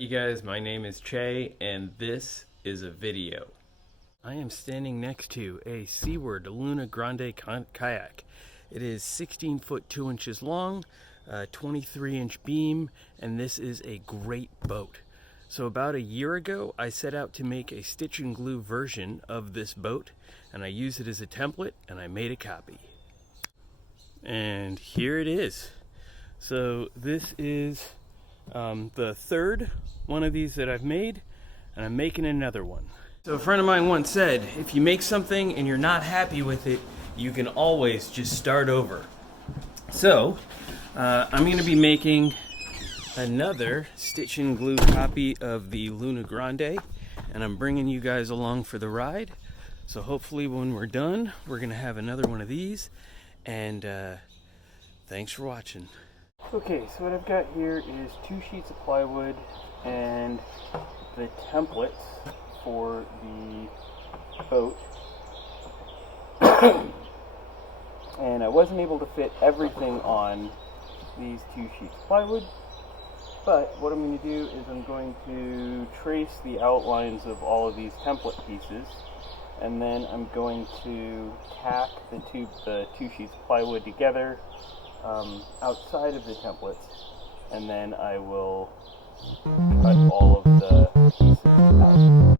Hey guys, my name is Che, and this is a video. I am standing next to a seaward Luna Grande kayak. It is 16 foot 2 inches long, 23-inch beam, and this is a great boat. So about a year ago, I set out to make a stitch and glue version of this boat, and I used it as a template, and I made a copy. And here it is. So this is the third one of these that I've made, and I'm making another one. So a friend of mine once said, if you make something and you're not happy with it, you can always just start over. So I'm going to be making another stitch and glue copy of the Luna Grande, and I'm bringing you guys along for the ride. So hopefully when we're done, we're going to have another one of these, and thanks for watching. Okay, so what I've got here is 2 sheets of plywood and the templates for the boat. And I wasn't able to fit everything on these 2 sheets of plywood, but what I'm going to do is I'm going to trace the outlines of all of these template pieces, and then I'm going to tack the two sheets of plywood together outside of the templates, and then I will cut all of the pieces out.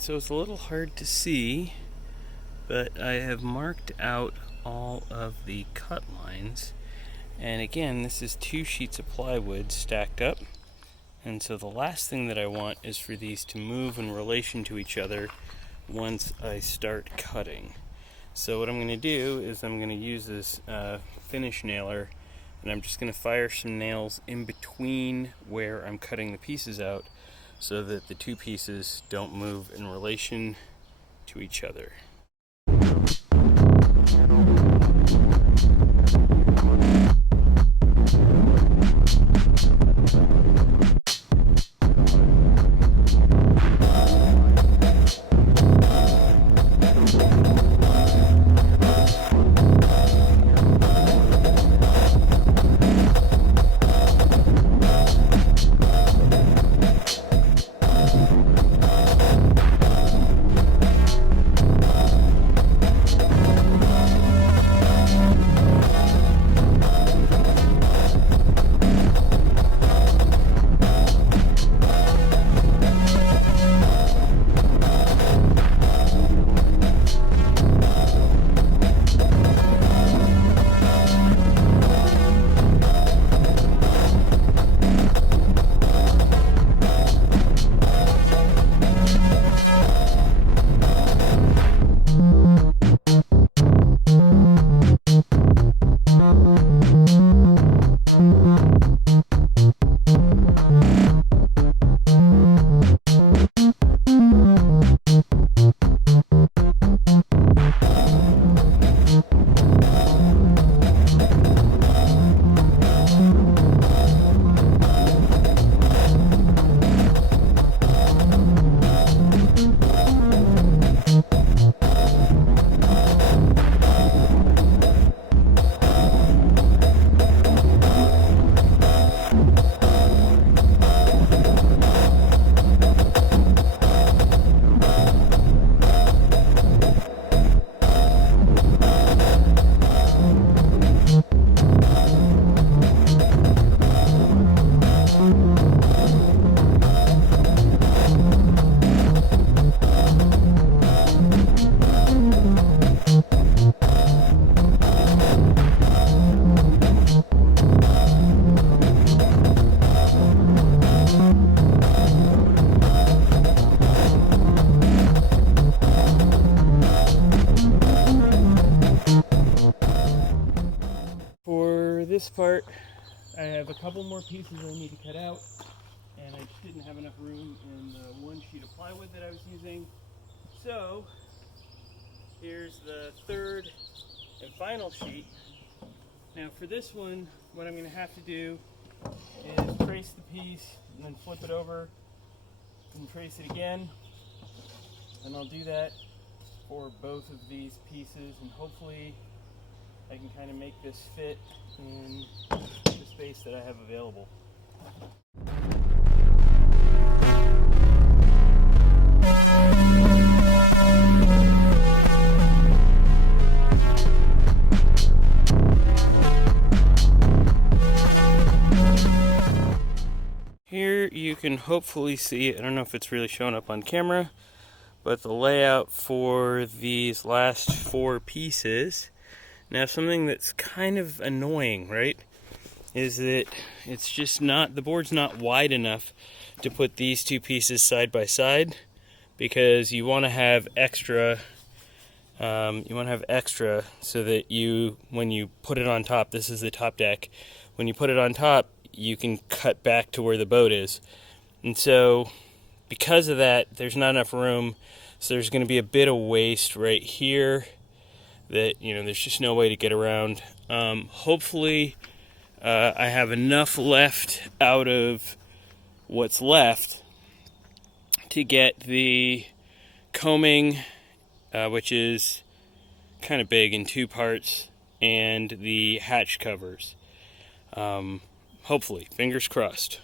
So it's a little hard to see, but I have marked out all of the cut lines. And again, this is 2 sheets of plywood stacked up. And so the last thing that I want is for these to move in relation to each other once I start cutting. So what I'm going to do is I'm going to use this finish nailer, and I'm just going to fire some nails in between where I'm cutting the pieces out, so that the 2 pieces don't move in relation to each other. this part, I have a couple more pieces I need to cut out, and I just didn't have enough room in the one sheet of plywood that I was using. So here's the third and final sheet. Now for this one, what I'm going to have to do is trace the piece and then flip it over and trace it again, and I'll do that for both of these pieces, and hopefully I can kind of make this fit in the space that I have available. Here you can hopefully see, I don't know if it's really showing up on camera, but the layout for these last four pieces. Now something that's kind of annoying, right, is that it's just not, the board's not wide enough to put these two pieces side by side, because you want to have extra, so that when you put it on top, this is the top deck, when you put it on top, you can cut back to where the boat is. And so because of that, there's not enough room, so there's going to be a bit of waste right here that, there's just no way to get around. Hopefully I have enough left out of what's left to get the combing, which is kind of big in two parts, and the hatch covers. Hopefully, fingers crossed.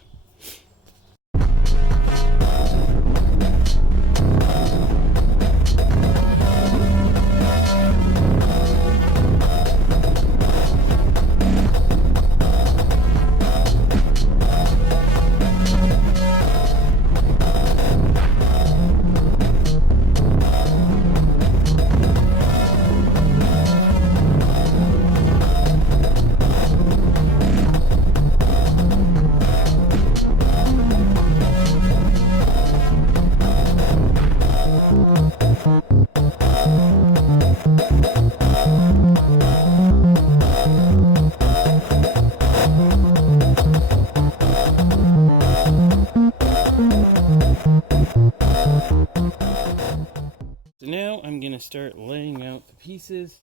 So now I'm going to start laying out the pieces.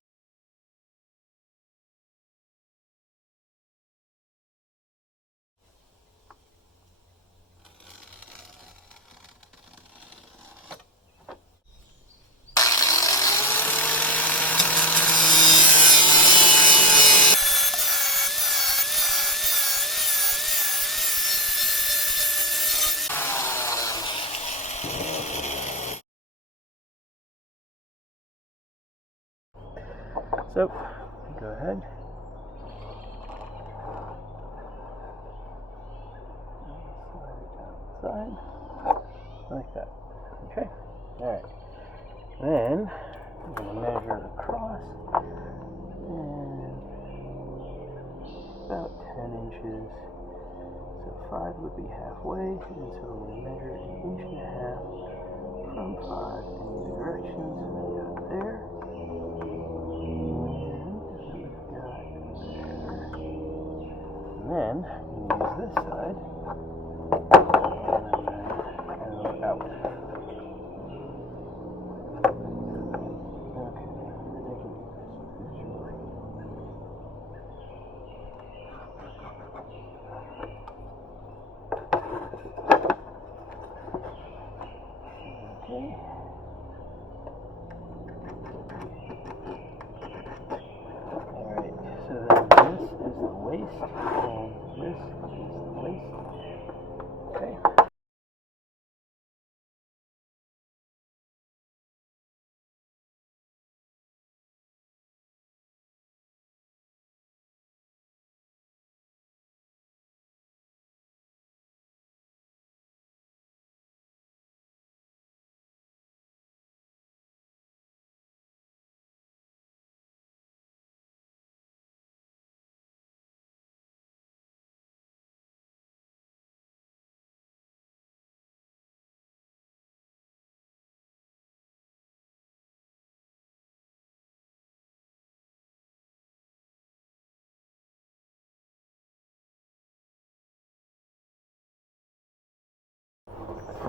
So, go ahead. Slide it down the side, like that. Okay, alright. Then, I'm going to measure across, and about 10 inches. So 5 would be halfway, and so I'm going to measure 1.5 inches from 5 in either direction. So we got there. And then I'm going to use this side, and I'm going to out. Okay. Alright, so then this is the waist, and this is the waist. Okay.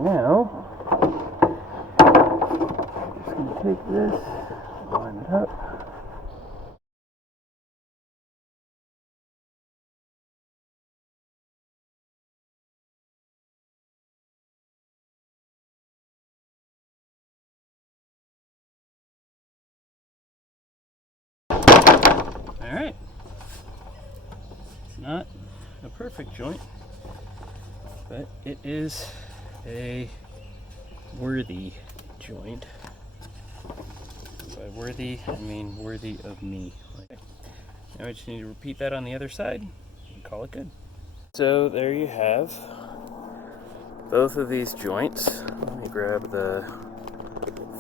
Now, just going to take this, line it up. Alright, it's not a perfect joint, but it is a worthy joint. By worthy, I mean worthy of me. Now I just need to repeat that on the other side and call it good. So there you have both of these joints. Let me grab the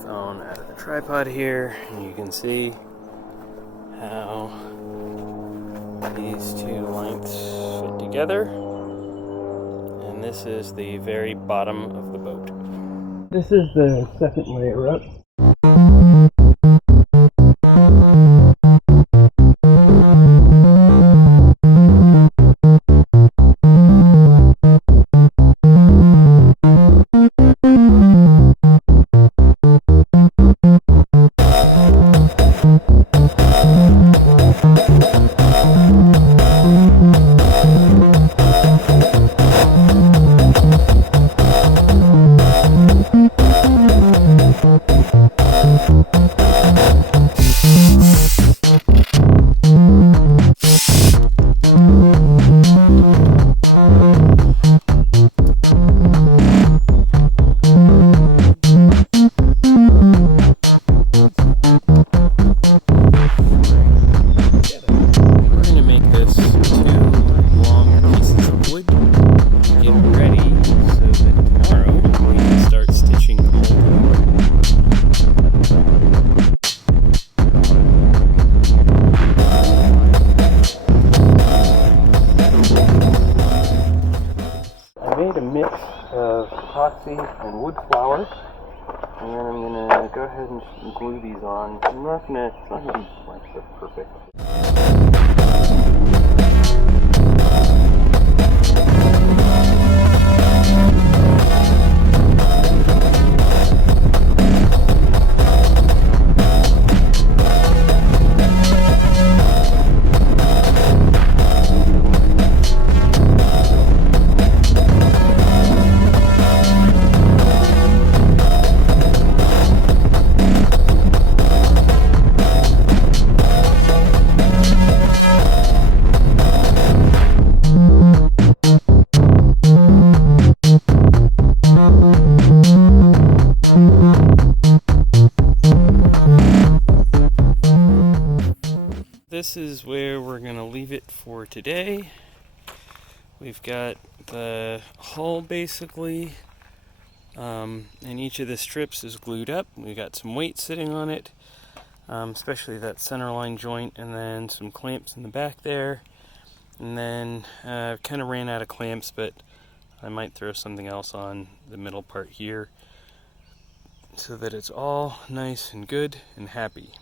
phone out of the tripod here, and you can see how these two lengths fit together. And this is the very bottom of the boat. This is the second layer up. Epoxy and wood flour, and then I'm gonna go ahead and glue these on. It's not gonna be like the perfect. This is where we're going to leave it for today. We've got the hull basically, and each of the strips is glued up. We've got some weight sitting on it, especially that centerline joint, and then some clamps in the back there. And then kind of ran out of clamps, but I might throw something else on the middle part here so that it's all nice and good and happy.